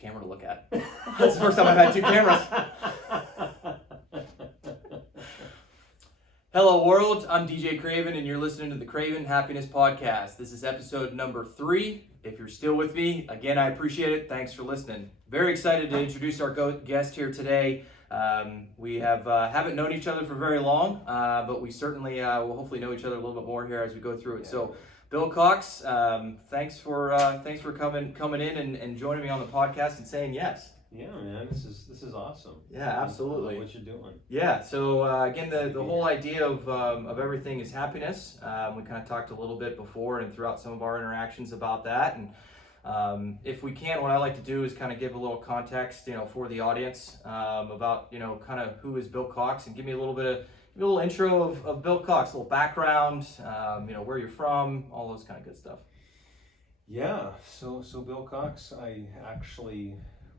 camera to look at. That's the first time I've had two cameras. Hello world, I'm DJ Craven and you're listening to the Craven Happiness Podcast. This is episode number 3. If you're still with me, again, I appreciate it. Thanks for listening. Very excited to introduce our guest here today. We haven't known each other for very long, but we certainly will hopefully know each other a little bit more here as we go through it. So, Bill Cox, thanks for coming in and joining me on the podcast and saying yes. Yeah, man, this is awesome. Yeah, absolutely. What you're doing. Yeah. So again, the whole idea of everything is happiness. We kind of talked a little bit before and throughout some of our interactions about that. And if we can, what I like to do is kind of give a little context, for the audience about kind of who is Bill Cox, and give me a little intro of Bill Cox, a little background, where you're from, all those kind of good stuff. Yeah. So Bill Cox, I actually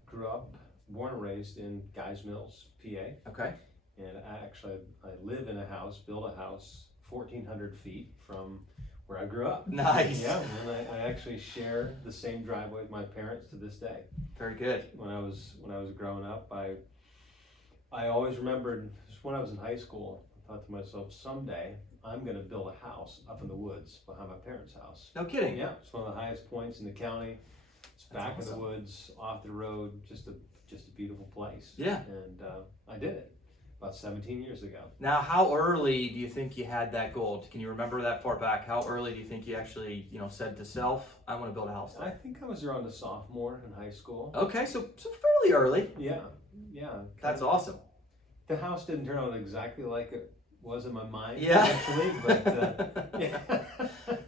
grew up, born and raised in Guys Mills, PA. Okay. And I live in a house, built a house 1,400 feet from where I grew up. Nice. Yeah, and I actually share the same driveway with my parents to this day. Very good. When I was growing up, I always remembered, just when I was in high school, I thought to myself, someday I'm going to build a house up in the woods behind my parents' house. No kidding. Yeah, it's one of the highest points in the county. It's back awesome. in the woods, off the road, just a beautiful place. Yeah. And I did it about 17 years ago. Now, how early do you think you had that goal? Can you remember that far back? How early do you think you actually, said to self, I want to build a house there? I think I was around a sophomore in high school. Okay, so fairly early. Yeah. That's awesome. The house didn't turn out exactly like it was in my mind, yeah. actually, but yeah.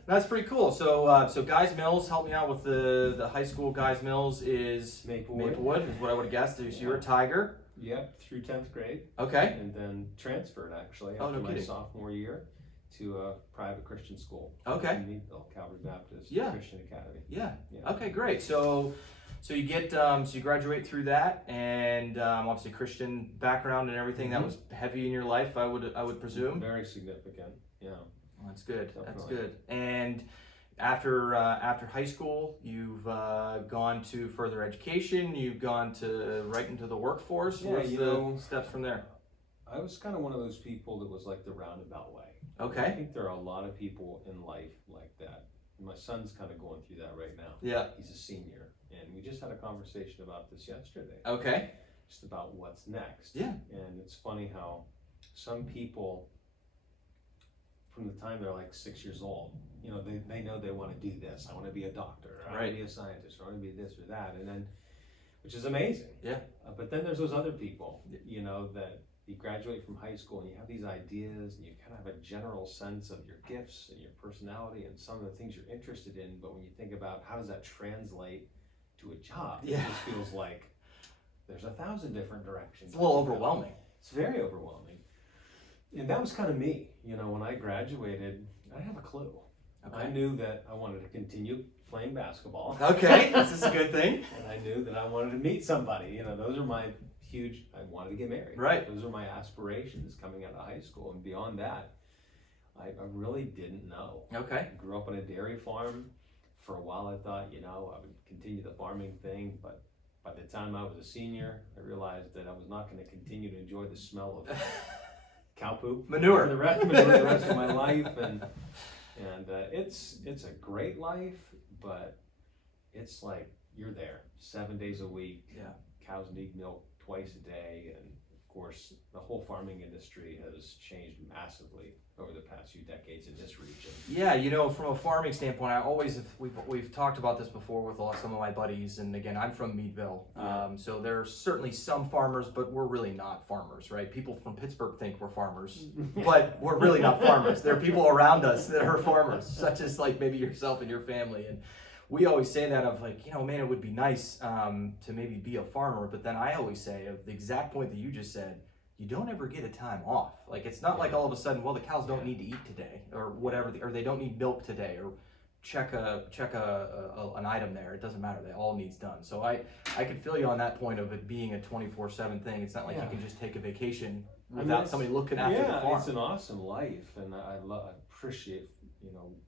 That's pretty cool. So Guys Mills, help me out with the high school. Guys Mills is Maplewood is what I would have guessed. So you're a Tiger. Yep, through 10th grade. Okay. And then transferred actually after my sophomore year to a private Christian school. Okay. In Meadville, Calvary Baptist Christian Academy. Yeah. Okay, great. So you get you graduate through that, and obviously Christian background and everything. Mm-hmm. That was heavy in your life, I would presume. Very significant. Yeah. Well, that's good. Definitely. That's good. And after high school, you've gone to further education. You've gone to right into the workforce. Yeah, What's the steps from there? I was kind of one of those people that was like the roundabout way. Okay. I think there are a lot of people in life like that. My son's kind of going through that right now. Yeah. He's a senior, and we just had a conversation about this yesterday. Okay. Just about what's next. Yeah. And it's funny how some people, from the time they're like 6 years old, they know they want to do this. I want to be a doctor. I want to be a scientist. Or I want to be this or that. And then, which is amazing. Yeah. But then there's those other people, that you graduate from high school and you have these ideas and you kind of have a general sense of your gifts and your personality and some of the things you're interested in. But when you think about how does that translate to a job, it just feels like there's 1,000 different directions. It's a little overwhelming. It's very overwhelming. And that was kind of me. When I graduated, I didn't have a clue. Okay. I knew that I wanted to continue playing basketball. Okay, this is a good thing. And I knew that I wanted to meet somebody. Those are my I wanted to get married. Right. Those are my aspirations coming out of high school. And beyond that, I really didn't know. Okay. I grew up on a dairy farm. For a while I thought, I would continue the farming thing, but by the time I was a senior, I realized that I was not going to continue to enjoy the smell of cow poop manure for the rest of my life, and it's a great life, but it's like you're there 7 days a week. Yeah. Cows need milk twice a day, and of course the whole farming industry has changed massively over the past few decades in this region. Yeah, from a farming standpoint, we've talked about this before with some of my buddies, and again, I'm from Meadville, so there's certainly some farmers, but we're really not farmers, right? People from Pittsburgh think we're farmers, but we're really not farmers. There are people around us that are farmers, such as like maybe yourself and your family, and we always say that of like, man, it would be nice to maybe be a farmer, but then I always say of the exact point that you just said, you don't ever get a time off. Like, it's not like all of a sudden, well, the cows don't need to eat today or whatever, or they don't need milk today, or check an item there. It doesn't matter. That all needs done. So I could feel you on that point of it being a 24/7 thing. It's not like you can just take a vacation without somebody looking after the farm. Yeah, it's an awesome life, and I appreciate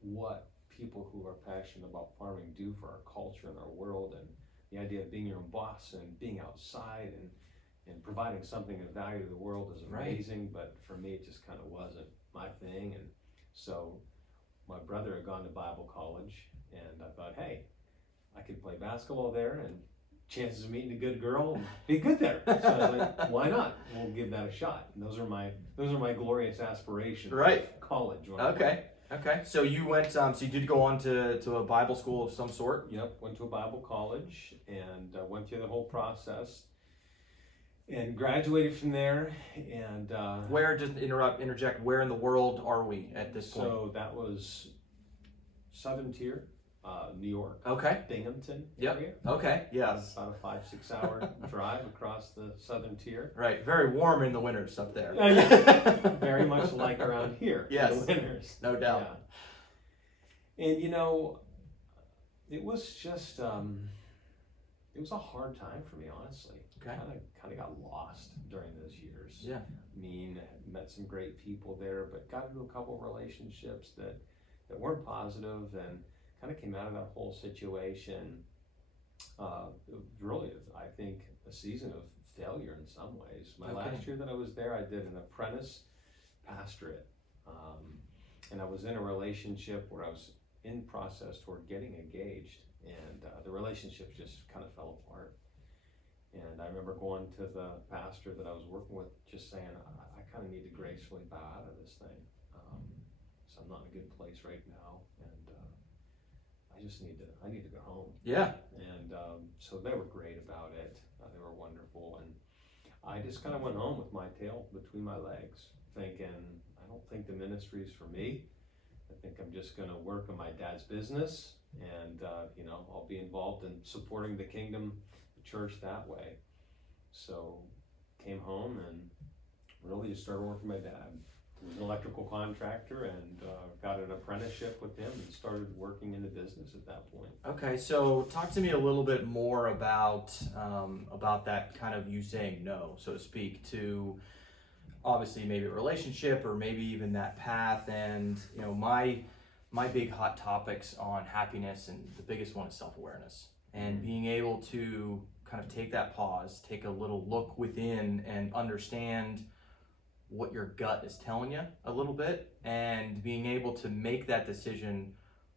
what people who are passionate about farming do for our culture and our world, and the idea of being your own boss and being outside and providing something of value to the world is amazing, but for me, it just kind of wasn't my thing. And so my brother had gone to Bible college, and I thought, hey, I could play basketball there, and chances of meeting a good girl and be good there. So I was like, why not? We'll give that a shot. And those are my glorious aspirations. Right. Of college. Okay. So you went. So you did go on to a Bible school of some sort. Yep. Went to a Bible college and went through the whole process and graduated from there. And Where, just interject. Where in the world are we at this point? So that was Southern Tier. New York. Okay. Binghamton Yep. area. Okay. Yes. About a 5-6 hour drive across the Southern Tier. Right. Very warm in the winters up there. Very much like around here. Yes. In the winters. No doubt. Yeah. And it was just it was a hard time for me, honestly. Okay. Kind of got lost during those years. Yeah. I mean, met some great people there, but got into a couple of relationships that weren't positive, and kind of came out of that whole situation. It was really, I think, a season of failure in some ways. My last year that I was there, I did an apprentice pastorate, and I was in a relationship where I was in process toward getting engaged, and the relationship just kind of fell apart. And I remember going to the pastor that I was working with, just saying, I kind of need to gracefully bow out of this thing. So I'm not in a good place right now, and I need to go home. Yeah. And so they were great about it. They were wonderful, and I just kind of went home with my tail between my legs, thinking, I don't think the ministry is for me. I think I'm just going to work on my dad's business, and I'll be involved in supporting the kingdom, the church that way. So came home and really just started working with my dad. He was an electrical contractor, and got an apprenticeship with him and started working in the business at that point. Okay, so talk to me a little bit more about that kind of you saying no, so to speak, to obviously maybe a relationship or maybe even that path. And my big hot topics on happiness, and the biggest one is self-awareness, and being able to kind of take that pause, take a little look within and understand what your gut is telling you a little bit, and being able to make that decision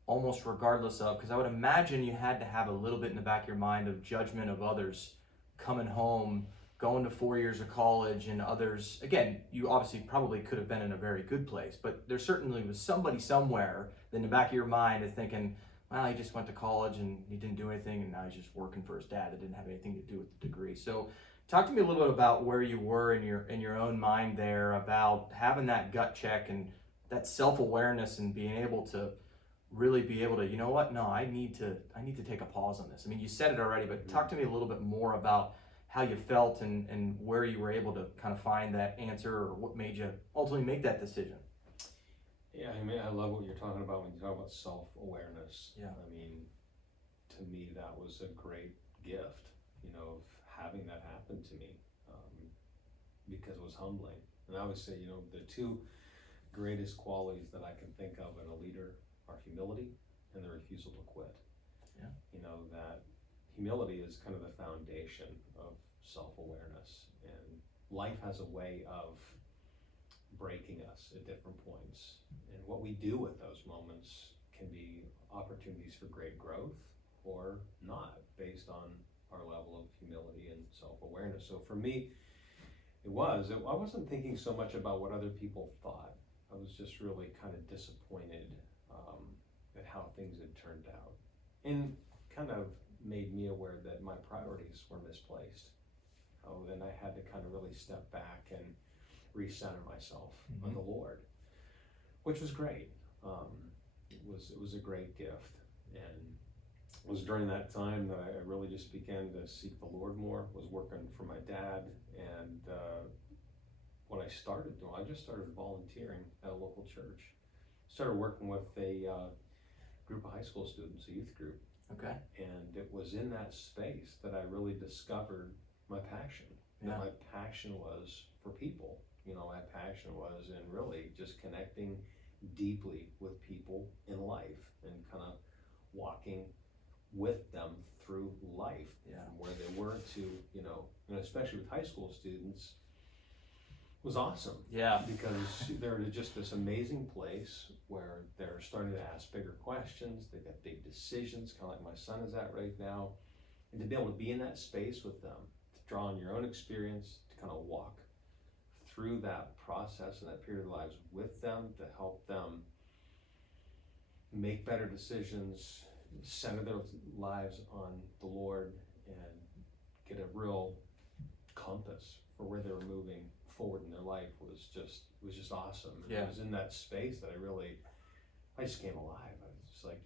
almost regardless of, because I would imagine you had to have a little bit in the back of your mind of judgment of others coming home, going to 4 years of college, and others, again, you obviously probably could have been in a very good place, but there certainly was somebody somewhere in the back of your mind is thinking, well, he just went to college and he didn't do anything, and now he's just working for his dad that didn't have anything to do with the degree. So talk to me a little bit about where you were in your own mind there, about having that gut check and that self-awareness, and being able to really be able to, you know what, no, I need to take a pause on this. I mean, you said it already, but talk to me a little bit more about how you felt and where you were able to kind of find that answer, or what made you ultimately make that decision. Yeah, I mean, I love what you're talking about when you talk about self-awareness. Yeah. I mean, to me, that was a great gift, of having that happen to me, because it was humbling. And I always say, the two greatest qualities that I can think of in a leader are humility and the refusal to quit. Yeah. That humility is kind of the foundation of self-awareness, and life has a way of breaking us at different points, and what we do with those moments can be opportunities for great growth or not, based on our level of humility and self-awareness. So for me, I wasn't thinking so much about what other people thought. I was just really kind of disappointed at how things had turned out, and kind of made me aware that my priorities were misplaced. And I had to kind of really step back and recenter myself on the Lord, which was great. It was a great gift, and it was during that time that I really just began to seek the Lord more. Was working for my dad, and what I started doing, I just started volunteering at a local church. Started working with a group of high school students, a youth group. Okay. And it was in that space that I really discovered my passion. Yeah. That my passion was for people. My passion was in really just connecting deeply with people in life, and kind of walking with them through life, Yeah. from where they were to, and especially with high school students, was awesome. Yeah. Because they're just this amazing place where they're starting to ask bigger questions. They've got big decisions, kind of like my son is at right now. And to be able to be in that space with them, to draw on your own experience, to kind of walk through that process and that period of their lives with them, to help them make better decisions, center their lives on the Lord, and get a real compass for where they were moving forward in their life was just awesome. And Yeah. it was in that space that I just came alive. I was just like,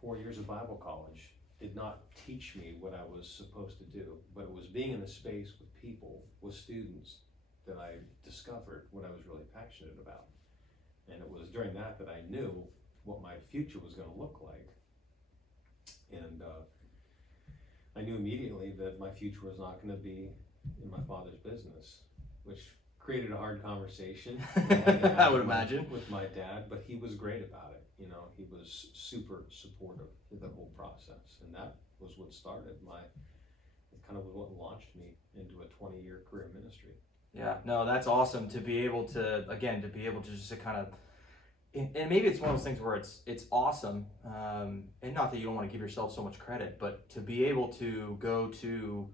4 years of Bible college did not teach me what I was supposed to do, but it was being in the space with people, with students, that I discovered what I was really passionate about. And it was during that I knew what my future was going to look like. And I knew immediately that my future was not going to be in my father's business, which created a hard conversation. I would imagine. With my dad, but he was great about it. He was super supportive of the whole process, and that was what started it kind of was what launched me into a 20-year career in ministry. Yeah, no, that's awesome to be able to just to kind of, and maybe it's one of those things where it's awesome, and not that you don't want to give yourself so much credit, but to be able to go to,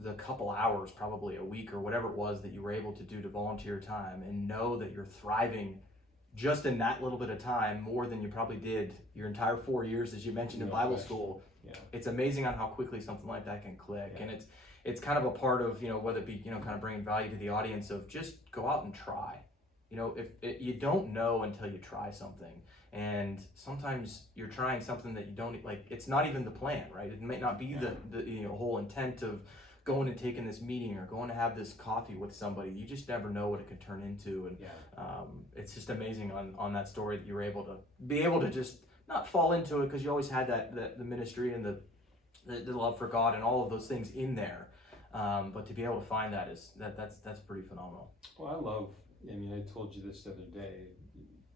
the couple hours, probably a week or whatever it was that you were able to do to volunteer time, and know that you're thriving just in that little bit of time more than you probably did your entire 4 years, as you mentioned, in Bible school. Yeah. It's amazing on how quickly something like that can click. Yeah. And it's kind of a part of, whether it be, kind of bringing value to the audience of just go out and try. If you don't know until you try something, and sometimes you're trying something that you don't like. It's not even the plan, right? It might not be the whole intent of going and taking this meeting or going to have this coffee with somebody. You just never know what it could turn into, and it's just amazing on that story that you were able to just not fall into it, because you always had the ministry and the love for God and all of those things in there, but to be able to find that's pretty phenomenal. Well, I told you this the other day,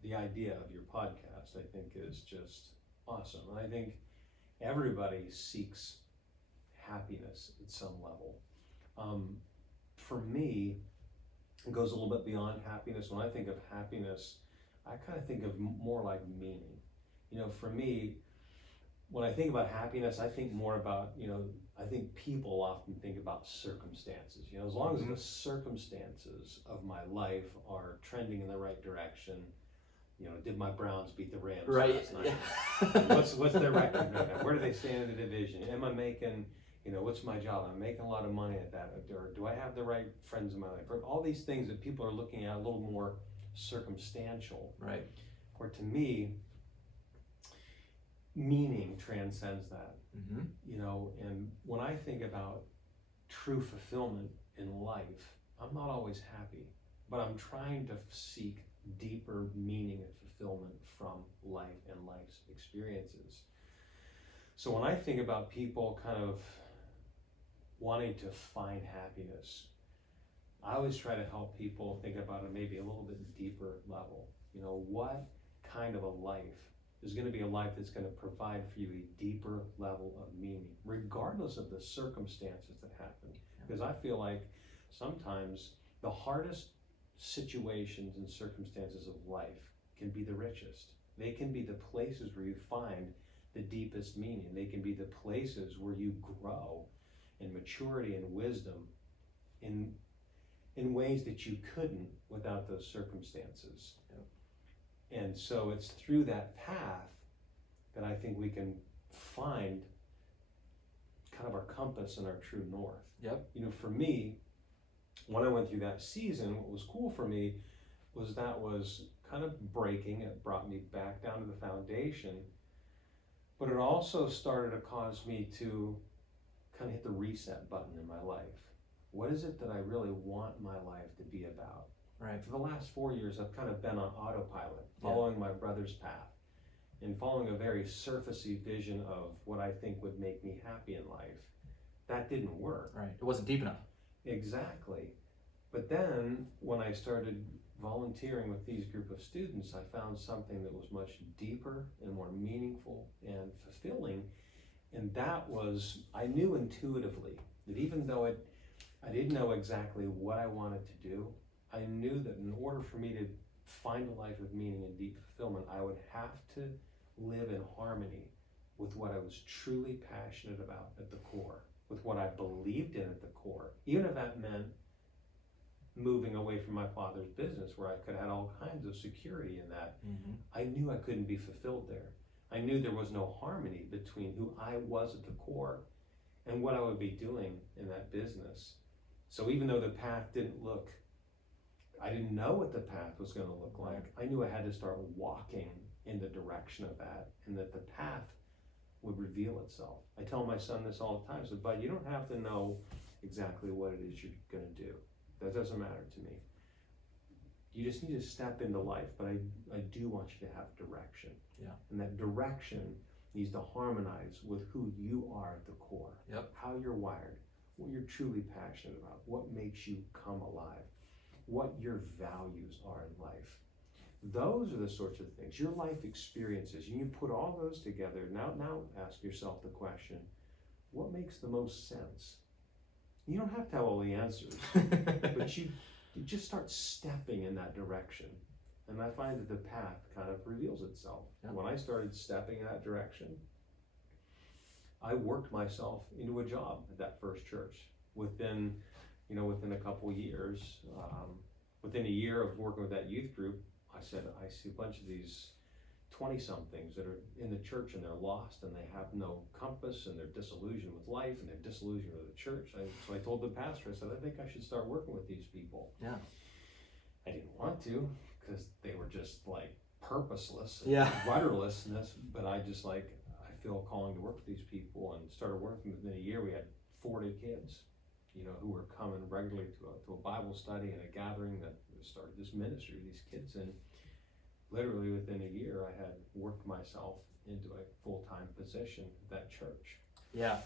the idea of your podcast, I think, is just awesome. And I think everybody seeks happiness at some level. For me, it goes a little bit beyond happiness. When I think of happiness, I kind of think of more like meaning. For me, when I think about happiness, I think more about, I think people often think about circumstances. As long as the circumstances of my life are trending in the right direction, did my Browns beat the Rams last night? Yeah. What's their record right now? Where do they stand in the division? Am I making, what's my job? I'm making a lot of money at that. Or do I have the right friends in my life? Or all these things that people are looking at a little more circumstantial. Right. Or to me, meaning transcends that. Mm-hmm. And when I think about true fulfillment in life, I'm not always happy, but I'm trying to seek deeper meaning and fulfillment from life and life's experiences. So when I think about people kind of wanting to find happiness, I always try to help people think about it maybe a little bit deeper level. What kind of a life is going to be a life that's going to provide for you a deeper level of meaning, regardless of the circumstances that happen. Because I feel like sometimes the hardest situations and circumstances of life can be the richest. They can be the places where you find the deepest meaning. They can be the places where you grow in maturity and wisdom in ways that you couldn't without those circumstances. Yep. And so it's through that path that I think we can find kind of our compass and our true north. Yep. For me, when I went through that season, what was cool for me was that was kind of breaking. It brought me back down to the foundation, but it also started to cause me to kind of hit the reset button in my life. What is it that I really want my life to be about? Right. For the last 4 years, I've kind of been on autopilot, following my brother's path and following a very surfacey vision of what I think would make me happy in life. That didn't work. Right. It wasn't deep enough. Exactly. But then when I started volunteering with these group of students, I found something that was much deeper and more meaningful and fulfilling that was, I knew intuitively that even though I didn't know exactly what I wanted to do, I knew that in order for me to find a life of meaning and deep fulfillment, I would have to live in harmony with what I was truly passionate about at the core, with what I believed in at the core, even if that meant moving away from my father's business where I could have had all kinds of security in that. Mm-hmm. I knew I couldn't be fulfilled there. I knew there was no harmony between who I was at the core and what I would be doing in that business. So even though the path I didn't know what the path was going to look like, I knew I had to start walking in the direction of that, and that the path would reveal itself. I tell my son this all the time, so, Bud, you don't have to know exactly what it is you're going to do. That doesn't matter to me. You just need to step into life, but I do want you to have direction. Yeah. And that direction needs to harmonize with who you are at the core. Yep. How you're wired, what you're truly passionate about, what makes you come alive, what your values are in life. Those are the sorts of things, your life experiences, and you put all those together. Now ask yourself the question, what makes the most sense? You don't have to have all the answers, but you just start stepping in that direction. And I find that the path kind of reveals itself. Yeah. When I started stepping in that direction, I worked myself into a job at that first church. Within a couple of years, within a year of working with that youth group, I said, I see a bunch of these 20-somethings that are in the church and they're lost and they have no compass and they're disillusioned with life and they're disillusioned with the church. So I told the pastor, I said, I think I should start working with these people. Yeah. I didn't want to because they were just like purposeless and Yeah. rudderlessness, but I feel a calling to work with these people, and started working. Within a year we had 40 kids, who were coming regularly to a Bible study and a gathering that started this ministry of these kids. And literally within a year, I had worked myself into a full-time position at that church. Yeah.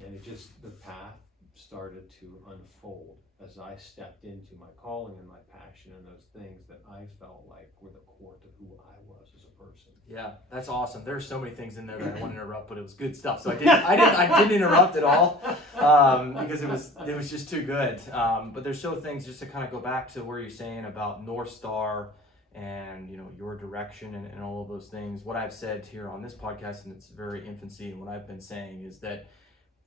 And the path started to unfold as I stepped into my calling and my passion and those things that I felt like were the core to who I was as a person. Yeah, that's awesome. There's so many things in there that I want to interrupt, but it was good stuff. So I didn't interrupt at all because it was just too good. But there's so things, just to kind of go back to where you're saying about North Star and your direction and all of those things. What I've said here on this podcast, and it's very infancy, and what I've been saying is that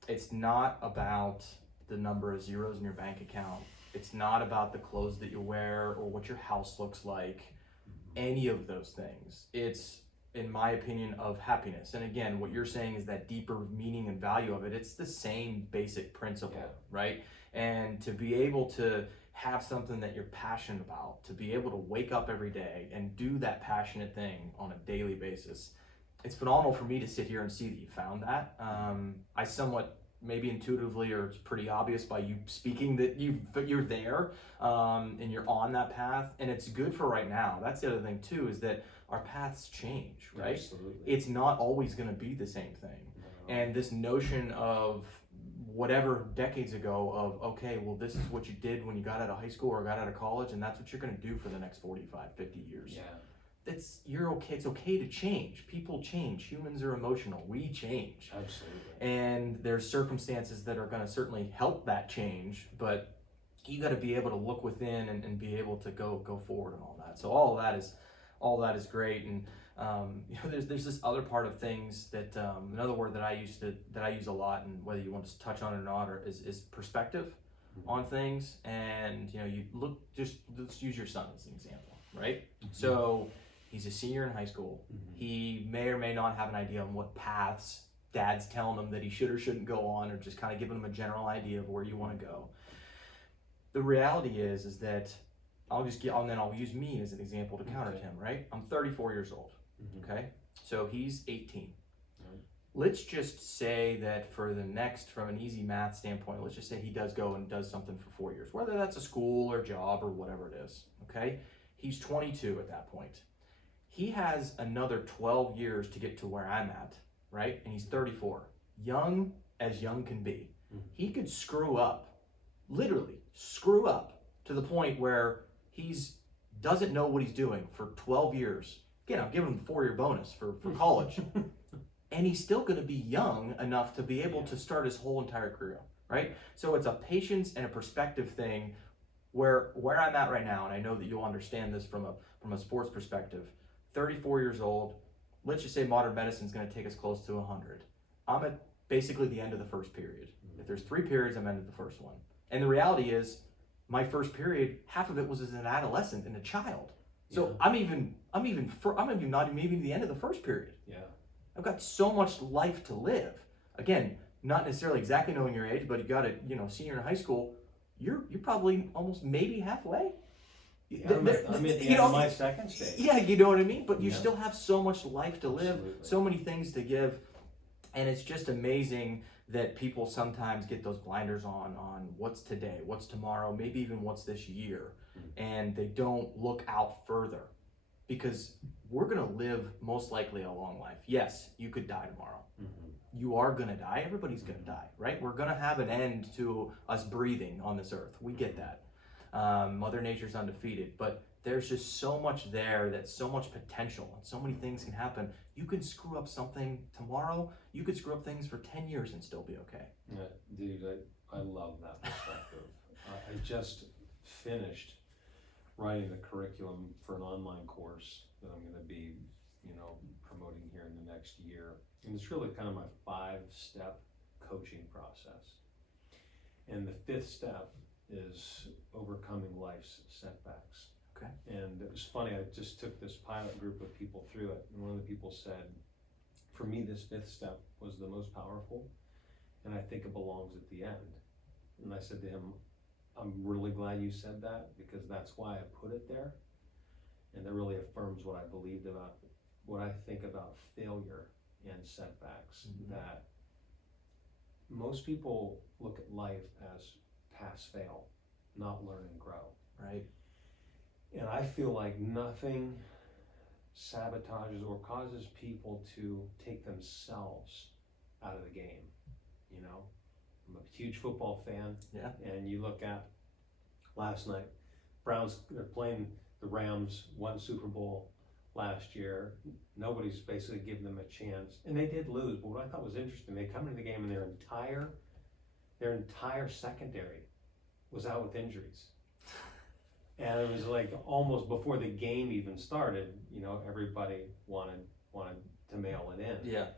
it's not about the number of zeros in your bank account. It's not about the clothes that you wear or what your house looks like, any of those things. It's, in my opinion, of happiness. And again, what you're saying is that deeper meaning and value of it. It's the same basic principle, right? And to be able to have something that you're passionate about, to be able to wake up every day and do that passionate thing on a daily basis, it's phenomenal for me to sit here and see that you found that. I somewhat, maybe intuitively, or it's pretty obvious by you speaking, that you're there and you're on that path, and it's good for right now. That's the other thing too, is that our paths change, right? Absolutely. It's not always going to be the same thing. No. And this notion of whatever decades ago of, okay, well, this is what you did when you got out of high school or got out of college, and that's what you're going to do for the next 45, 50 years. Yeah. It's okay to change. People change. Humans are emotional. We change. Absolutely. And there's circumstances that are going to certainly help that change, but you got to be able to look within and be able to go forward and all that. So all that is great. And there's this other part of things that another word that I use a lot, and whether you want to touch on it or not, is perspective on things. And you look, let's use your son as an example, right? So he's a senior in high school. He may or may not have an idea on what paths dad's telling him that he should or shouldn't go on, or just kind of giving him a general idea of where you want to go. The reality is that I'll use me as an example to counter to him, right? I'm 34 years old, okay? So he's 18. Let's just say that from an easy math standpoint, let's just say he does go and does something for 4 years, whether that's a school or job or whatever it is, okay? He's 22 at that point. He has another 12 years to get to where I'm at, right? And he's 34. Young as young can be. He could literally screw up to the point where doesn't know what he's doing for 12 years. Again, I'm giving him a 4-year bonus for college. and he's still going to be young enough to be able to start his whole entire career, right? So it's a patience and a perspective thing where I'm at right now, and I know that you'll understand this from a sports perspective. 34 years old, let's just say modern medicine is going to take us close to 100. I'm at basically the end of the first period. If there's 3 periods, I'm ended the first one. And the reality is, my first period, half of it was as an adolescent and a child. So I'm not even the end of the first period. Yeah. I've got so much life to live. Again, not necessarily exactly knowing your age, but you got it, senior in high school, you're probably almost maybe halfway. Yeah, I'm at the end of my second stage. Yeah, you know what I mean? But you still have so much life to live, Absolutely. so many things to give. And it's just amazing that people sometimes get those blinders on what's today, what's tomorrow, maybe even what's this year. And they don't look out further, because we're going to live most likely a long life. Yes, you could die tomorrow. You are going to die. Everybody's going to die, right? We're going to have an end to us breathing on this earth. We get that. Mother Nature's undefeated, but there's just so much there, that's so much potential, and so many things can happen. You can screw up something tomorrow. You could screw up things for 10 years and still be okay. Yeah, dude, I love that perspective. I just finished writing a curriculum for an online course that I'm going to be, promoting here in the next year. And it's really kind of my 5-step coaching process. And the 5th step is overcoming life's setbacks. Okay. And it was funny, I just took this pilot group of people through it, and one of the people said, for me, this 5th step was the most powerful, and I think it belongs at the end. And I said to him, I'm really glad you said that, because that's why I put it there. And that really affirms what I believed about, what I think about failure and setbacks. That most people look at life as pass fail, not learn and grow. Right. And I feel like nothing sabotages or causes people to take themselves out of the game. I'm a huge football fan. Yeah. And you look at last night, Browns, they're playing the Rams, won Super Bowl last year. Nobody's basically given them a chance. And they did lose, but what I thought was interesting, they come into the game and their entire secondary was out with injuries. And it was like almost before the game even started, everybody wanted to mail it in. Yeah.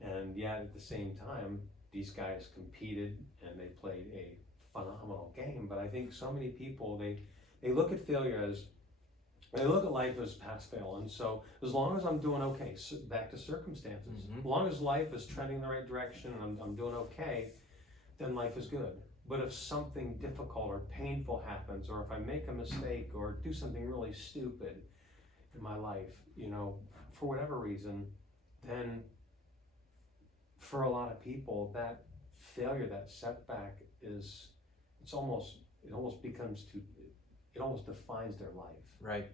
And yet at the same time, these guys competed and they played a phenomenal game. But I think so many people, they look at failure as, they look at life as pass fail. And so as long as I'm doing okay, so back to circumstances, as long as life is trending in the right direction and I'm doing okay, then life is good. But if something difficult or painful happens, or if I make a mistake or do something really stupid in my life, for whatever reason, then for a lot of people, that failure, that setback it almost defines their life. Right.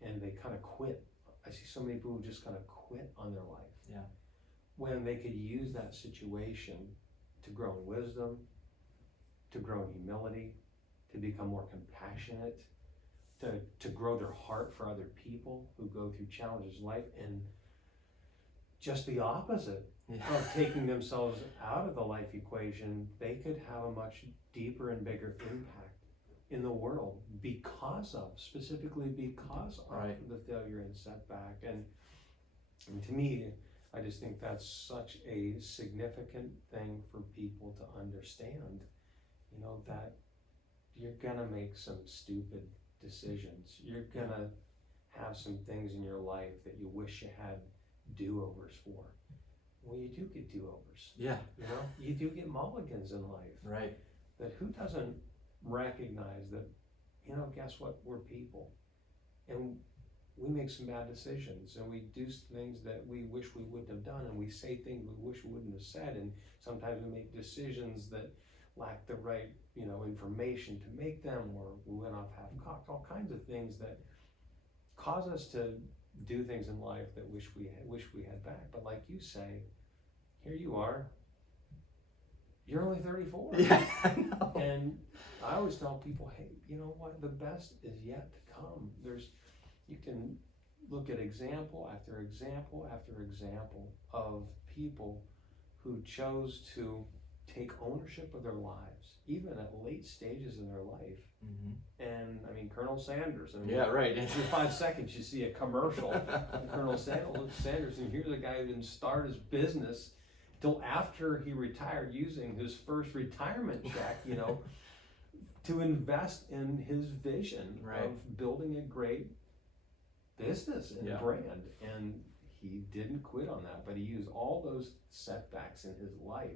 And they kind of quit. I see so many people who just kind of quit on their life. Yeah. When they could use that situation to grow in wisdom, to grow in humility, to become more compassionate, to grow their heart for other people who go through challenges in life, and just the opposite of taking themselves out of the life equation, they could have a much deeper and bigger impact in the world specifically because of the failure and setback. And to me, I just think that's such a significant thing for people to understand, that you're gonna make some stupid decisions. You're gonna have some things in your life that you wish you had do-overs for. Well, you do get do-overs. Yeah. You do get mulligans in life. Right. But who doesn't recognize that, guess what? We're people. And we make some bad decisions, and we do things that we wish we wouldn't have done, and we say things we wish we wouldn't have said, and sometimes we make decisions that lack the right, information to make them, or we went off half-cocked, all kinds of things that cause us to do things in life that wish we had back. But like you say, here you are, you're only 34. Yeah, I know. And I always tell people, hey, you know what? The best is yet to come. You can look at example after example after example of people who chose to take ownership of their lives, even at late stages in their life. And I mean, Colonel Sanders. I mean, Yeah, right. Every 5 seconds you see a commercial of Colonel Sanders, and here's a guy who didn't start his business till after he retired, using his first retirement check, you know, to invest in his vision of building a great business and brand. And he didn't quit on that, but he used all those setbacks in his life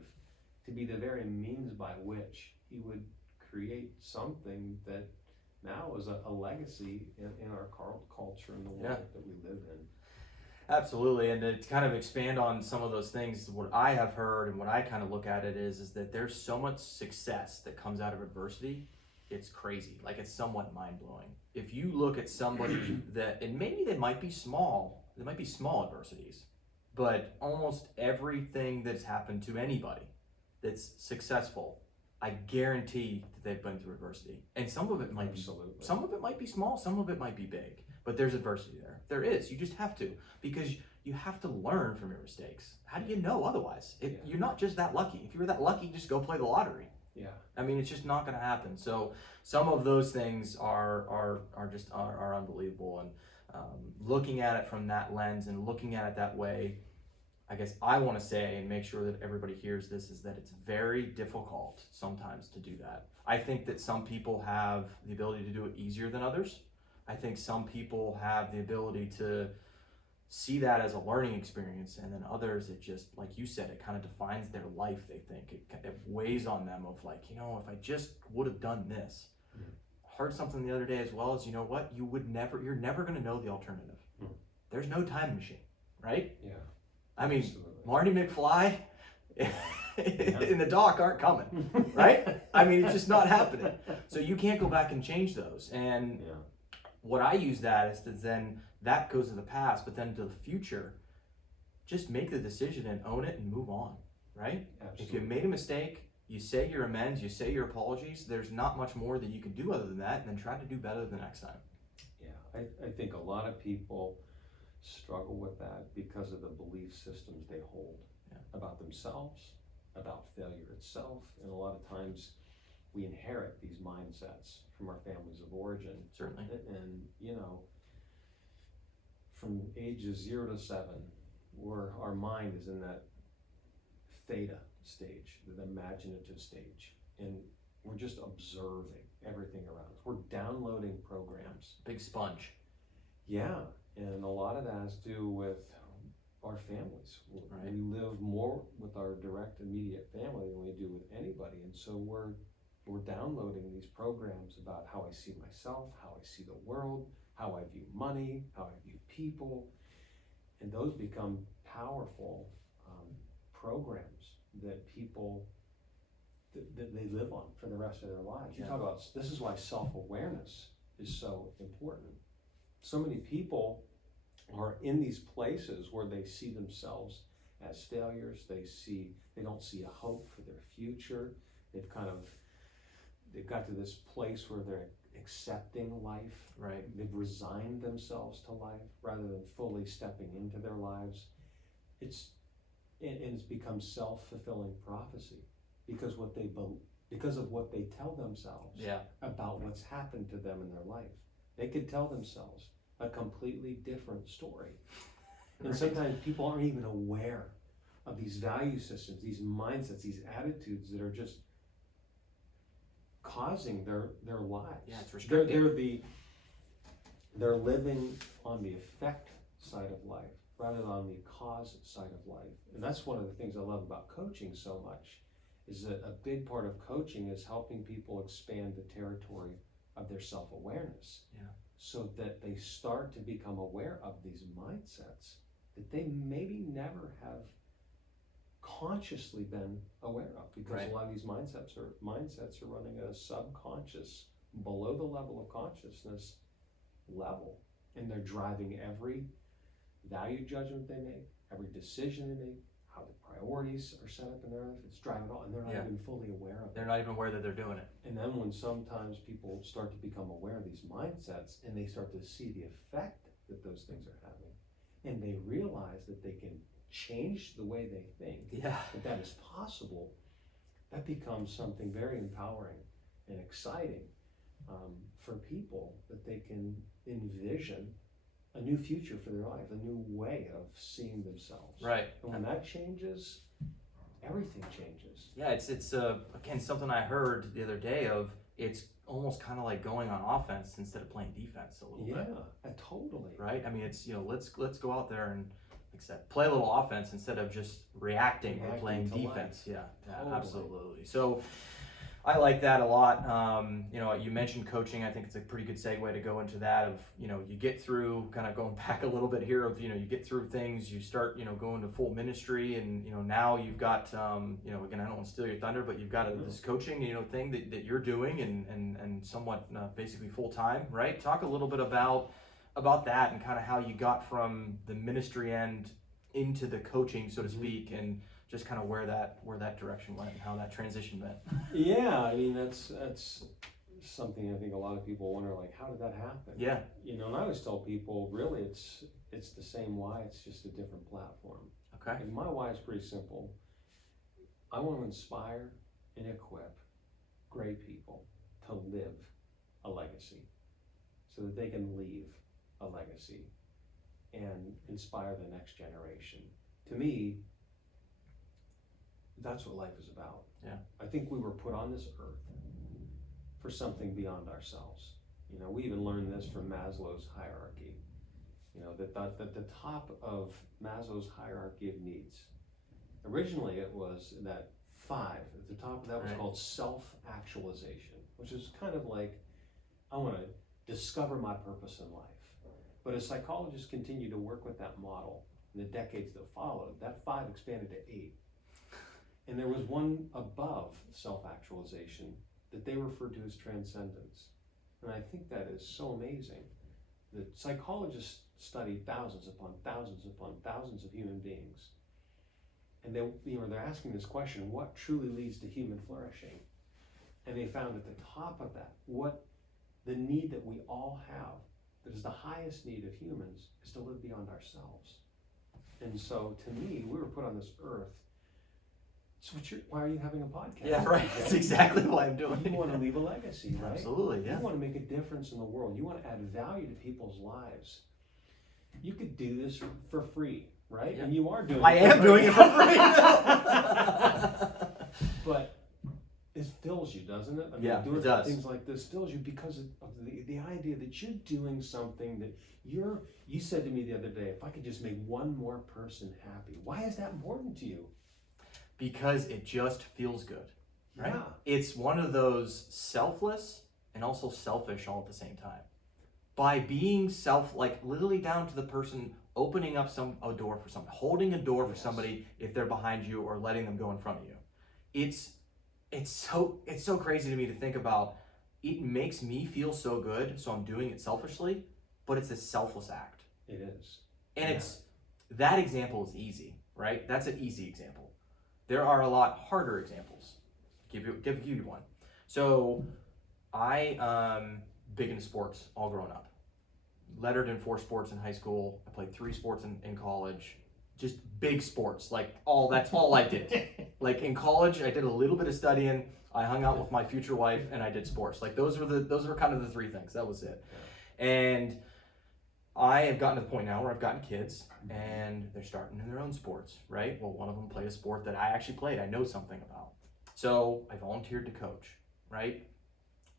to be the very means by which he would create something that now is a legacy in our culture and the world that we live in. Absolutely, and to kind of expand on some of those things, what I have heard and what I kind of look at it is that there's so much success that comes out of adversity. It's crazy. Like, it's somewhat mind-blowing. If you look at somebody that, and maybe they might be small adversities, but almost everything that's happened to anybody that's successful, I guarantee that they've been through adversity. And some of it might be small, some of it might be big, but there's adversity there. There is. You just have to, because you have to learn from your mistakes. How do you know otherwise? You're not just that lucky. If you were that lucky, just go play the lottery. Yeah. I mean, it's just not going to happen. So some of those things are unbelievable. And looking at it from that lens and looking at it that way, I guess I want to say and make sure that everybody hears this is that it's very difficult sometimes to do that. I think that some people have the ability to do it easier than others. I think some people have the ability to see that as a learning experience, and then others, it just, like you said, it kind of defines their life. They think it weighs on them of like, you know, if I just would have done this. Heard something the other day as well as, you know what, you're never going to know the alternative. There's no time machine, right? Yeah. I mean, Absolutely. Marty McFly in the dock aren't coming, right? I mean, it's just not happening. So you can't go back and change those. And what I use that is that then that goes to the past, but then to the future, just make the decision and own it and move on, right? Absolutely. If you made a mistake, you say your amends, you say your apologies. There's not much more that you can do other than that, and then try to do better the next time. Yeah, I think a lot of people struggle with that because of the belief systems they hold about themselves, about failure itself, and a lot of times we inherit these mindsets from our families of origin. Certainly. And you know, from ages 0 to 7, where our mind is in that theta stage, the imaginative stage, and we're just observing everything around us. We're downloading programs. Big sponge. Yeah, and a lot of that has to do with our families. Right. We live more with our direct immediate family than we do with anybody, and so we're downloading these programs about how I see myself, how I see the world, how I view money, how I view people, and those become powerful programs that people that they live on for the rest of their lives. You talk about, this is why self-awareness is so important. So many people are in these places where they see themselves as failures. They don't see a hope for their future. They've got to this place where they're accepting life. Right. They've resigned themselves to life rather than fully stepping into their lives. It's become self-fulfilling prophecy because of what they tell themselves about what's happened to them in their life. They could tell themselves a completely different story. And sometimes people aren't even aware of these value systems, these mindsets, these attitudes that are just causing their lives. Yeah, it's restricting. They're living on the effect side of life rather than on the cause side of life. And that's one of the things I love about coaching so much, is that a big part of coaching is helping people expand the territory of their self-awareness. Yeah. So that they start to become aware of these mindsets that they maybe never have consciously been aware of, because a lot of these mindsets are running at a subconscious, below the level of consciousness level, and they're driving every value judgment they make, every decision they make, how the priorities are set up in their life. It's driving it all, and they're not even fully aware of it. They're not even aware that they're doing it. And then when sometimes people start to become aware of these mindsets and they start to see the effect that those things are having, and they realize that they can change the way they think, Yeah. that is possible, that becomes something very empowering and exciting for people, that they can envision a new future for their life, a new way of seeing themselves. Right. And when that changes, everything changes. Yeah, it's again something I heard the other day of, it's almost kind of like going on offense instead of playing defense a little bit. Yeah, totally. Right? I mean, it's, let's go out there and, like I said, play a little offense instead of just reacting or playing defense. Life. Yeah, Totally. absolutely. So I like that a lot. You mentioned coaching. I think it's a pretty good segue to go into that of, you get through, kind of going back a little bit here of, you get through things, you start, going to full ministry, and, now you've got, again, I don't want to steal your thunder, but you've got this coaching, thing that you're doing and somewhat basically full time, right? Talk a little bit about that and kind of how you got from the ministry end into the coaching, so to speak, and just kind of where that direction went and how that transition went. Yeah, I mean, that's something I think a lot of people wonder, like, how did that happen? Yeah. And I always tell people, really, it's the same why, it's just a different platform. Okay. And my why is pretty simple. I want to inspire and equip great people to live a legacy so that they can leave a legacy and inspire the next generation. To me, that's what life is about. Yeah. I think we were put on this earth for something beyond ourselves. We even learned this from Maslow's hierarchy. That the top of Maslow's hierarchy of needs, originally it was that 5, at the top of that was called self-actualization, which is kind of like, I want to discover my purpose in life. But as psychologists continue to work with that model in the decades that followed, that 5 expanded to 8. And there was one above self-actualization that they referred to as transcendence. And I think that is so amazing that psychologists study thousands upon thousands upon thousands of human beings. And they're asking this question, what truly leads to human flourishing? And they found at the top of that, what the need that we all have, that is the highest need of humans, is to live beyond ourselves. And so to me, we were put on this earth. So why are you having a podcast? Yeah, right. That's exactly why I'm doing it. You want to leave a legacy, right? Absolutely, yeah. You want to make a difference in the world. You want to add value to people's lives. You could do this for free, right? Yeah. And you are doing it. I am doing it for free. But it fills you, doesn't it? I mean, Yeah, doing it does. things like this fills you because of the idea that you're doing something that you said to me the other day, if I could just make one more person happy. Why is that important to you? Because it just feels good, right? Yeah. It's one of those selfless and also selfish all at the same time. By being literally down to the person opening up a door for somebody, holding a door for somebody if they're behind you, or letting them go in front of you. It's so crazy to me to think about. It makes me feel so good, so I'm doing it selfishly, but it's a selfless act. It is. And that example is easy, right? That's an easy example. There are a lot harder examples. Give you one. So I big into sports all growing up. Lettered in 4 sports in high school. I played 3 sports in college. Just big sports. That's all I did. Like in college, I did a little bit of studying. I hung out with my future wife, and I did sports. Those were kind of the 3 things. That was it. Yeah. And I have gotten to the point now where I've gotten kids, and they're starting in their own sports, right? Well, one of them played a sport that I actually played, I know something about. So I volunteered to coach, right?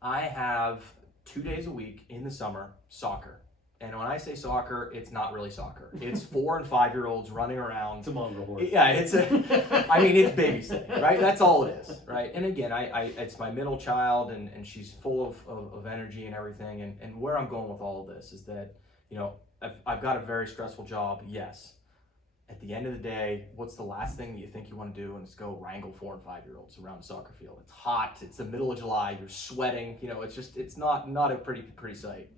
I have 2 days a week in the summer, soccer. And when I say soccer, it's not really soccer. It's 4 and 5-year-olds running around. It's a mongrel horse. Yeah, it's babysitting, right? That's all it is, right? And again, it's my middle child, and she's full of energy and everything. And where I'm going with all of this is that, I've got a very stressful job, yes. At the end of the day, what's the last thing that you think you want to do? And it's go wrangle 4 and 5-year-olds around a soccer field. It's hot, it's the middle of July, you're sweating, it's not a pretty sight.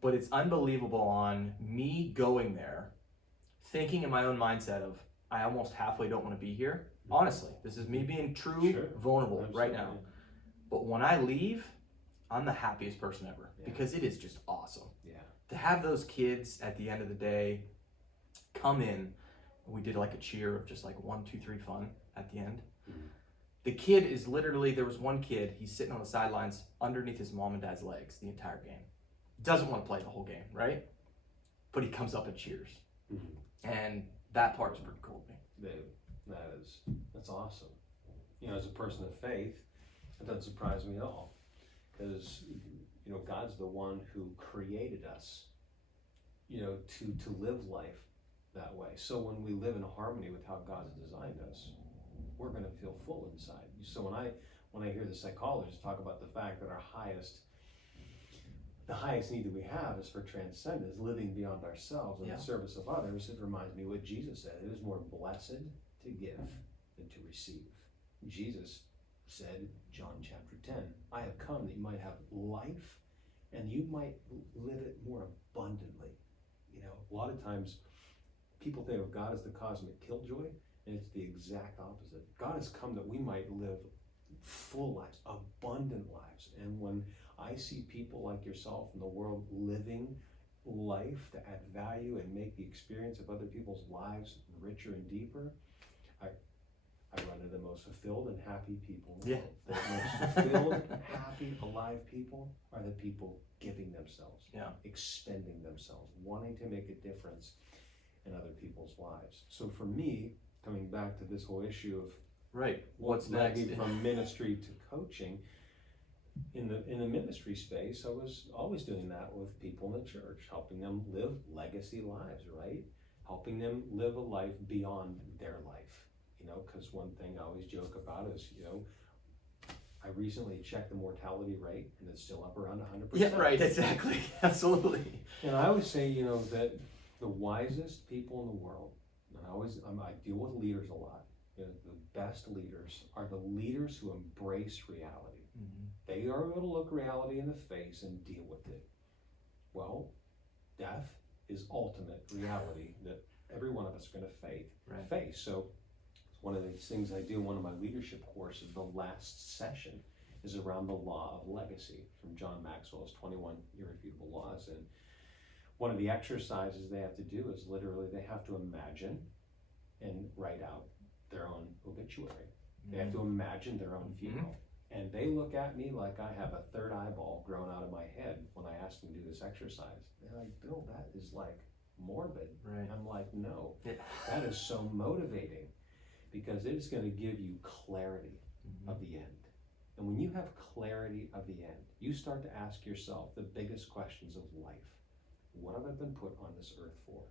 But it's unbelievable on me going there, thinking in my own mindset of, I almost halfway don't want to be here. Honestly, this is me being true, vulnerable right now. But when I leave, I'm the happiest person ever, because it is just awesome. Yeah. To have those kids at the end of the day come in We did like a cheer of just like 1, 2, 3 fun at the end. Mhm. The kid is literally, there was one kid, he's sitting on the sidelines underneath his mom and dad's legs the entire game. Doesn't want to play the whole game, right? But he comes up and cheers. Mhm. And that part is pretty cool to me. That's awesome. You know, as a person of faith, it doesn't surprise me at all, because you know God's the one who created us, you know, to live life that way. So when we live in harmony with how God's designed us, we're going to feel full inside. So when I hear the psychologists talk about the fact that the highest need that we have is for transcendence, living beyond ourselves in Yeah. the service of others, it reminds me what Jesus said. It is more blessed to give than to receive. Jesus said, John chapter 10, I have come that you might have life and you might live it more abundantly. You know, a lot of times people think of God as the cosmic killjoy, and it's the exact opposite. God has come that we might live full lives, abundant lives. And when I see people like yourself in the world living life to add value and make the experience of other people's lives richer and deeper, I run into the most fulfilled and happy people in the world. The most fulfilled, happy, alive people are the people giving themselves, expending themselves, wanting to make a difference in other people's lives. So for me, coming back to this whole issue of what's led next me from ministry to coaching, in the ministry space, I was always doing that with people in the church, helping them live legacy lives, right? Helping them live a life beyond their life. You know, because one thing I always joke about is, you know, I recently checked the mortality rate and it's still up around 100%. Yeah, right, exactly. Absolutely. And I always say, you know, that the wisest people in the world, and I deal with leaders a lot, you know, the best leaders are the leaders who embrace reality. Mm-hmm. They are able to look reality in the face and deal with it. Well, death is ultimate reality that every one of us are going to face. So one of the things I do in one of my leadership courses, the last session, is around the law of legacy from John Maxwell's 21 Irrefutable Laws. And one of the exercises they have to do is literally they have to imagine and write out their own obituary. They have to imagine their own funeral. And they look at me like I have a third eyeball grown out of my head when I ask them to do this exercise. They're like, Bill, that is like morbid. Right. I'm like, no, that is so motivating, because it is going to give you clarity of the end. And when you have clarity of the end, you start to ask yourself the biggest questions of life. What have I been put on this earth for?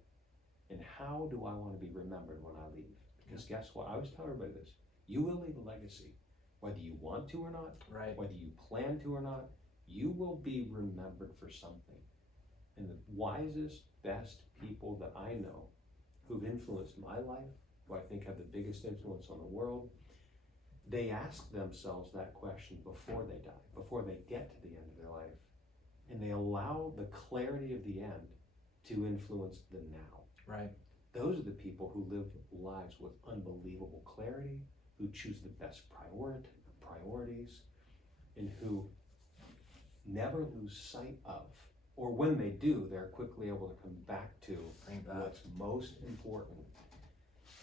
And how do I want to be remembered when I leave? Because guess what? I always tell everybody this. You will leave a legacy. Whether you want to or not, whether you plan to or not, you will be remembered for something. And the wisest, best people that I know who've influenced my life, who I think have the biggest influence on the world, they ask themselves that question before they die, before they get to the end of their life. And they allow the clarity of the end to influence the now. Right. Those are the people who live lives with unbelievable clarity, who choose the best priorities, and who never lose sight of, or when they do, they're quickly able to come back to what's most important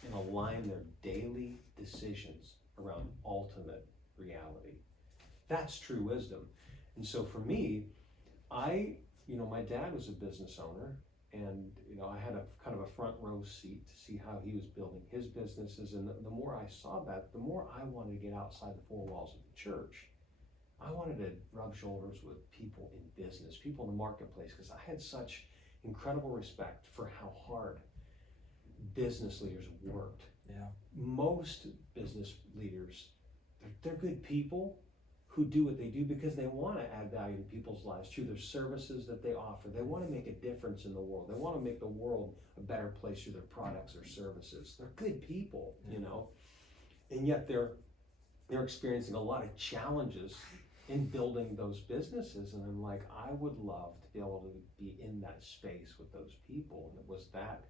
and align their daily decisions around ultimate reality. That's true wisdom. And so for me, my dad was a business owner, and I had a kind of a front row seat to see how he was building his businesses. And the more I saw that, the more I wanted to get outside the four walls of the church. I wanted to rub shoulders with people in business, people in the marketplace, because I had such incredible respect for how hard business leaders worked. Yeah. Most business leaders, they're good people who do what they do because they want to add value to people's lives through their services that they offer. They want to make a difference in the world. They want to make the world a better place through their products or services. They're good people, and yet they're experiencing a lot of challenges in building those businesses. And I'm like, I would love to be able to be in that space with those people. And it was that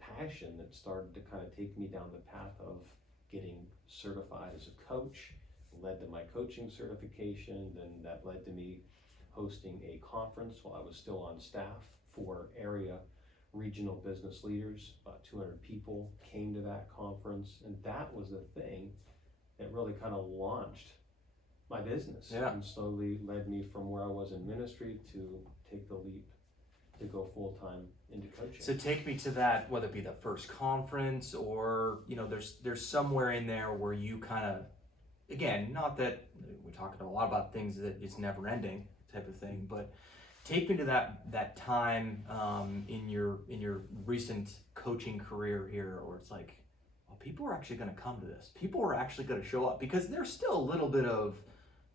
passion that started to kind of take me down the path of getting certified as a coach, led to my coaching certification. Then that led to me hosting a conference while I was still on staff for area regional business leaders, about 200 people came to that conference, and that was the thing that really kind of launched my business and slowly led me from where I was in ministry to take the leap to go full-time into coaching. So take me to that, whether it be the first conference or, there's somewhere in there where you kind of, again, not that we're talking a lot about things that it's never ending type of thing, but take me to that time in your recent coaching career here, where it's like, well, people are actually going to come to this. People are actually going to show up, because there's still a little bit of,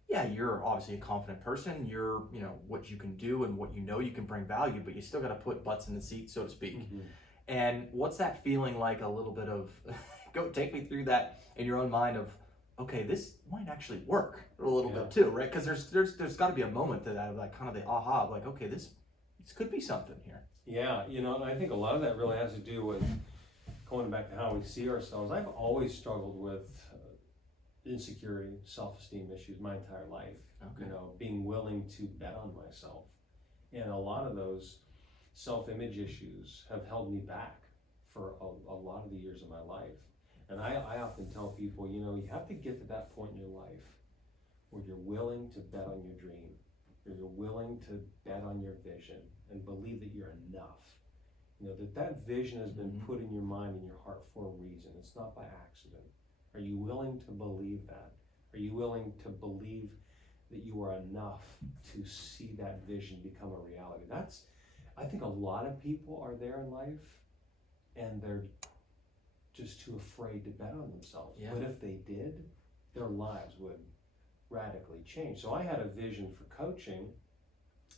yeah, you're obviously a confident person. You're, what you can do and what you can bring value, but you still got to put butts in the seat, so to speak. Mm-hmm. And what's that feeling like? A little bit of, take me through that in your own mind of, okay, this might actually work a little bit too, right? Because there's got to be a moment to that, of like kind of the aha of like, okay, this could be something here. Yeah, and I think a lot of that really has to do with going back to how we see ourselves. I've always struggled with insecurity, self-esteem issues my entire life. Okay. Being willing to bet on myself, and a lot of those self-image issues have held me back for a lot of the years of my life. And I often tell people, you have to get to that point in your life where you're willing to bet on your dream, where you're willing to bet on your vision and believe that you're enough. That vision has been put in your mind and your heart for a reason. It's not by accident. Are you willing to believe that? Are you willing to believe that you are enough to see that vision become a reality? I think a lot of people are there in life and they're just too afraid to bet on themselves. Yeah. But if they did, their lives would radically change. So I had a vision for coaching,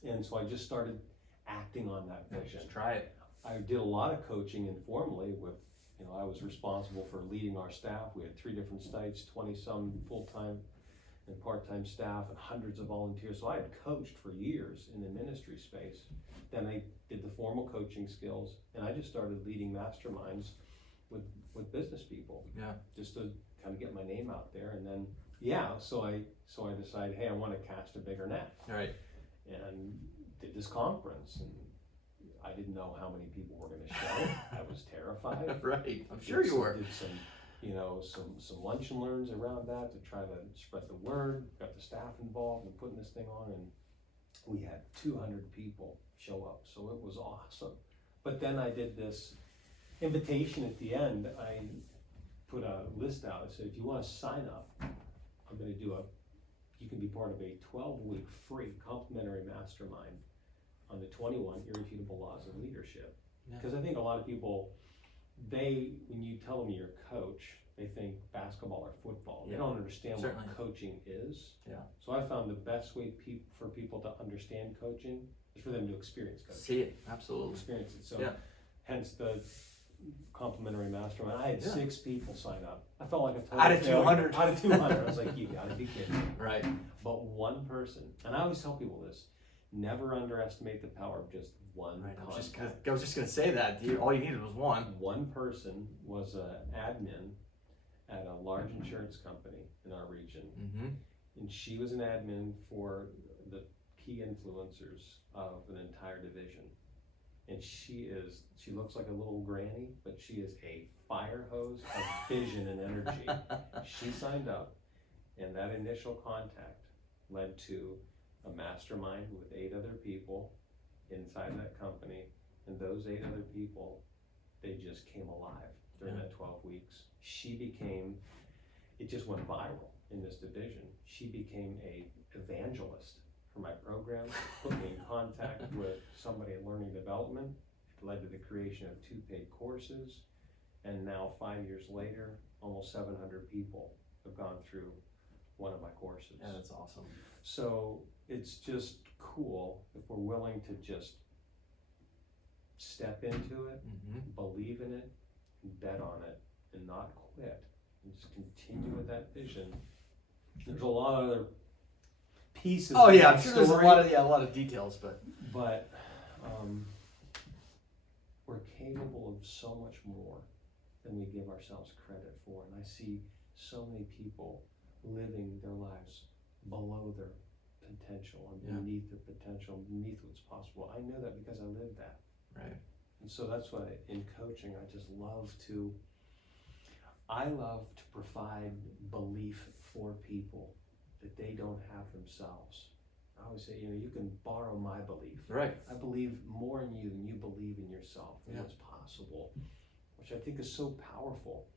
and so I just started acting on that vision. Just try it. I did a lot of coaching informally with, I was responsible for leading our staff. We had 3 different sites, 20-some full-time and part-time staff, and hundreds of volunteers. So I had coached for years in the ministry space. Then I did the formal coaching skills, and I just started leading masterminds with business people. Yeah. Just to kind of get my name out there. And then, so I decided, hey, I want to cast a bigger net. Right. And did this conference, and I didn't know how many people were going to show. I was terrified. Right. I'm sure you were. Did some lunch and learns around that to try to spread the word. Got the staff involved in putting this thing on, and we had 200 people show up. So it was awesome. But then I did this invitation at the end. I put a list out. I said, if you want to sign up, I'm going to you can be part of a 12-week free complimentary mastermind on the 21 irrefutable laws of leadership. Because I think a lot of people, when you tell them you're a coach, they think basketball or football. They don't understand what coaching is. Yeah. So I found the best way for people to understand coaching is for them to experience coaching. See it, absolutely. Experience it. So hence the complimentary mastermind. I had 6 people sign up. I felt like a total out of failure. 200. Out of 200. I was like, you gotta be kidding me. Right. But one person, and I always tell people this, never underestimate the power of just one contact. I was just gonna say that. All you needed was one. One person was an admin at a large insurance company in our region. Mm-hmm. And she was an admin for the key influencers of an entire division. And she looks like a little granny, but she is a fire hose of vision and energy. She signed up, and that initial contact led to a mastermind with 8 other people inside that company. And those 8 other people, they just came alive during that 12 weeks. It just went viral in this division. She became a evangelist for my program, put me in contact with somebody in learning development. It led to the creation of 2 paid courses, and now 5 years later, almost 700 people have gone through one of my courses. Yeah, that's awesome. So it's just cool if we're willing to just step into it, believe in it, and bet on it, and not quit, and just continue with that vision. There's a lot of other pieces. Oh yeah, I'm sure there's a lot of details, but we're capable of so much more than we give ourselves credit for. And I see so many people living their lives below their potential and beneath their potential, beneath what's possible. I know that because I lived that. Right. And so that's why in coaching, I love to provide belief for people that they don't have themselves. I always say, you can borrow my belief. Right. I believe more in you than you believe in yourself, and Yeah. what's possible, which I think is so powerful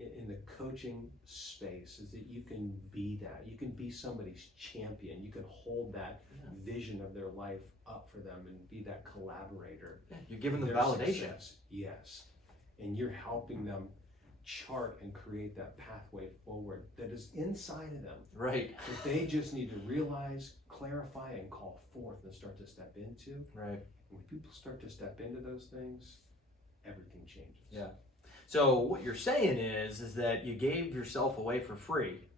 in the coaching space, is that you can be that. You can be somebody's champion. You can hold that vision of their life up for them and be that collaborator. Yeah. You're giving them Their validation. success. Yes. And you're helping them chart and create that pathway forward that is inside of them. Right. That they just need to realize, clarify, and call forth and start to step into. Right. When people start to step into those things, everything changes. Yeah. So what you're saying is that you gave yourself away for free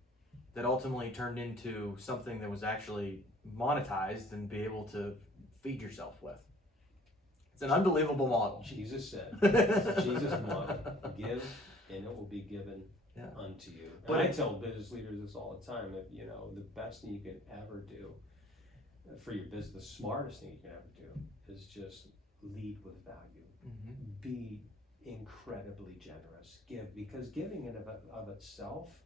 that ultimately turned into something that was actually monetized and be able to feed yourself with. It's an unbelievable model. Jesus said, Jesus model, give and it will be given unto you. But I tell business leaders this all the time, that the best thing you can ever do for your business, the smartest thing you can ever do is just lead with value. Mm-hmm. Be incredibly generous. Give, because giving in of itself,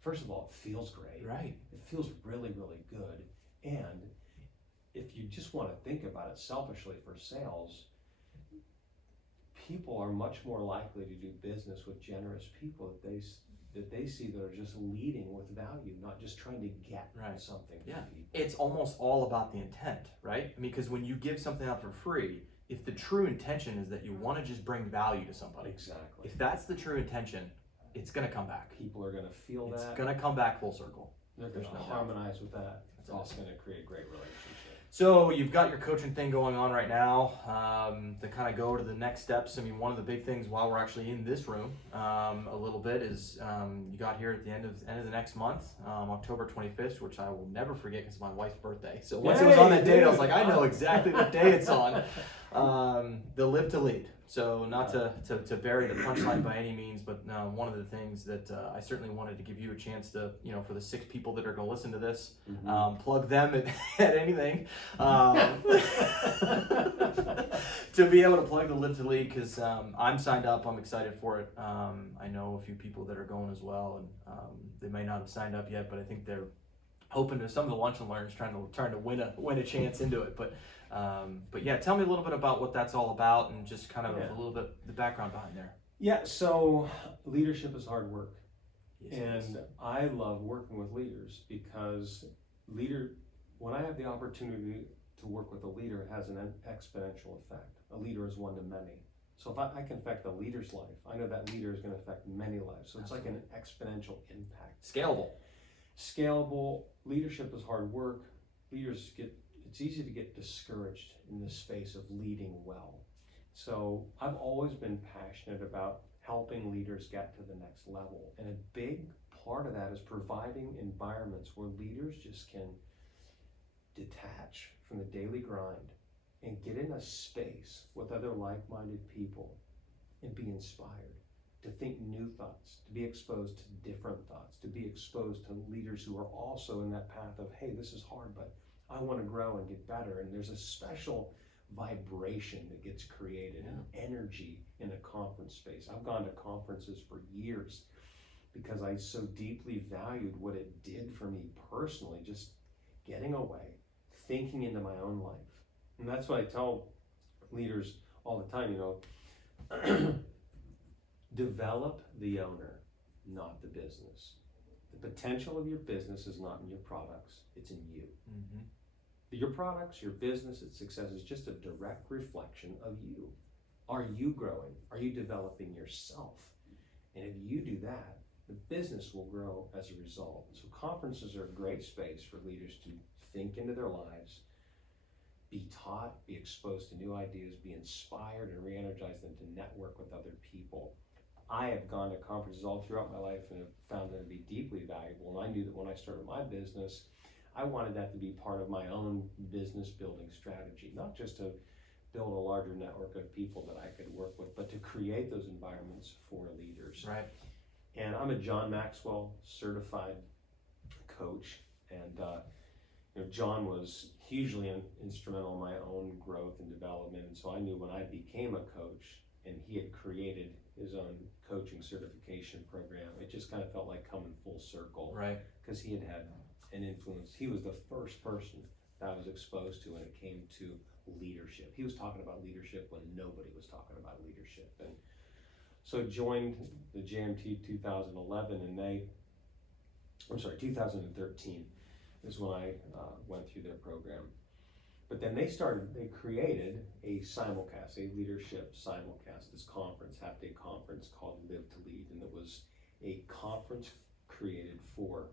first of all, it feels great. Right. It feels really, really good. And if you just want to think about it selfishly for sales, people are much more likely to do business with generous people that they see that are just leading with value, not just trying to get something from people. It's almost all about the intent, right? I mean, because when you give something out for free, if the true intention is that you want to just bring value to somebody, exactly. If that's the true intention, it's going to come back. People are going to feel that. It's going to come back full circle. They're going to harmonize with that. It's also going to create a great relationship. So you've got your coaching thing going on right now. To kind of go to the next steps, I mean, one of the big things while we're actually in this room a little bit is you got here at the end of the next month, October 25th, which I will never forget because it's my wife's birthday. So once it was on that date, I was like, I know exactly what day it's on. The Live to Lead. So not to bury the punchline by any means, but one of the things that I certainly wanted to give you a chance to, for the 6 people that are going to listen to this, plug them at anything, to be able to plug the Live to Lead, because I'm signed up, I'm excited for it. I know a few people that are going as well, and they may not have signed up yet, but I think they're hoping to, some of the lunch and learns trying to win a chance into it. But yeah, tell me a little bit about what that's all about and just kind of a little bit the background behind there. Yeah, so leadership is hard work. Yes, and I love working with leaders because when I have the opportunity to work with a leader, it has an exponential effect. A leader is one to many. So if I can affect a leader's life, I know that leader is going to affect many lives. So it's like an exponential impact. Scalable. Leadership is hard work. It's easy to get discouraged in the space of leading well. So I've always been passionate about helping leaders get to the next level. And a big part of that is providing environments where leaders just can detach from the daily grind and get in a space with other like-minded people and be inspired to think new thoughts, to be exposed to different thoughts, to be exposed to leaders who are also in that path of, hey, this is hard, but I want to grow and get better. And there's a special vibration that gets created, and energy in a conference space. I've gone to conferences for years because I so deeply valued what it did for me personally, just getting away, thinking into my own life. And that's what I tell leaders all the time, develop the owner, not the business. The potential of your business is not in your products, it's in you. Mm-hmm. Your products, your business, its success is just a direct reflection of you. Are you growing? Are you developing yourself? And if you do that, the business will grow as a result. So conferences are a great space for leaders to think into their lives, be taught, be exposed to new ideas, be inspired, and re-energize them to network with other people. I have gone to conferences all throughout my life and have found them to be deeply valuable. And I knew that when I started my business, I wanted that to be part of my own business building strategy, not just to build a larger network of people that I could work with, but to create those environments for leaders. Right. And I'm a John Maxwell certified coach. And John was hugely instrumental in my own growth and development. And so I knew when I became a coach and he had created his own coaching certification program, it just kind of felt like coming full circle. Right. Because he had an influence. He was the first person that I was exposed to when it came to leadership. He was talking about leadership when nobody was talking about leadership. And so joined the JMT 2011 and 2013 is when I went through their program. But then they created a simulcast, a leadership simulcast, this conference, half-day conference called Live to Lead. And it was a conference created for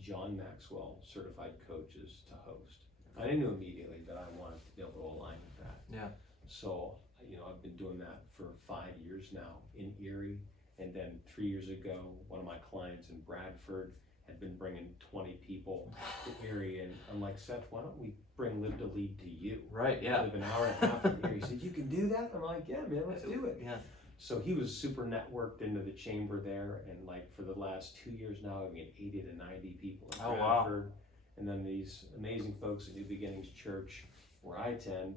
John Maxwell certified coaches to host. I knew immediately that I wanted to be able to align with that. Yeah. So, I've been doing that for 5 years now in Erie. And then 3 years ago, one of my clients in Bradford had been bringing 20 people to Erie. And I'm like, Seth, why don't we bring Live to Lead to you? Right, yeah. I live an hour and a half from Erie. He said, you can do that? I'm like, yeah, man, let's do it. Yeah. So he was super networked into the chamber there. And like for the last 2 years now, I've got 80 to 90 people in Bradford. Wow. And then these amazing folks at New Beginnings Church, where I attend,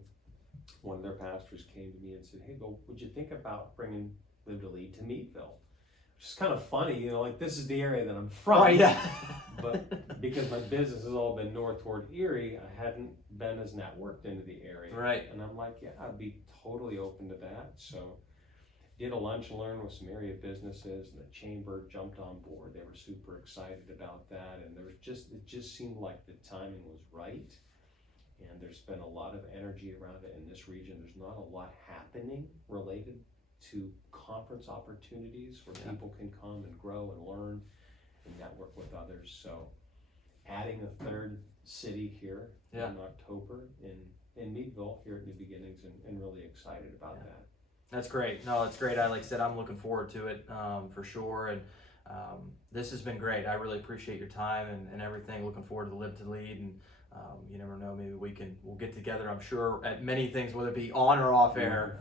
one of their pastors came to me and said, hey, would you think about bringing Live to Lead to Meadville? Which is kind of funny, like this is the area that I'm from. Right, yeah. But because my business has all been north toward Erie, I hadn't been as networked into the area. Right. And I'm like, yeah, I'd be totally open to that. So did a lunch and learn with some area businesses, and the chamber jumped on board. They were super excited about that, and it just seemed like the timing was right. And there's been a lot of energy around it in this region. There's not a lot happening related to conference opportunities where people can come and grow and learn and network with others. So adding a third city here in October in Meadville here at New Beginnings, and really excited about that. That's great. No, that's great. Like I said, I'm looking forward to it for sure. And this has been great. I really appreciate your time and everything. Looking forward to the Live to Lead. And you never know, maybe we'll get together, I'm sure, at many things, whether it be on or off air.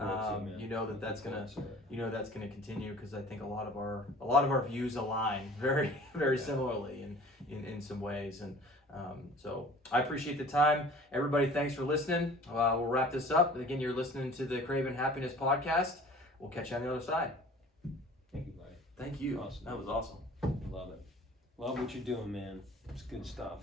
That's gonna continue, because I think a lot of our views align very, very similarly in some ways. And so I appreciate the time. Everybody, thanks for listening. We'll wrap this up. Again, you're listening to the Craven Happiness Podcast. We'll catch you on the other side. Thank you, buddy. Thank you. Awesome. That was awesome. Love it. Love what you're doing, man. It's good stuff.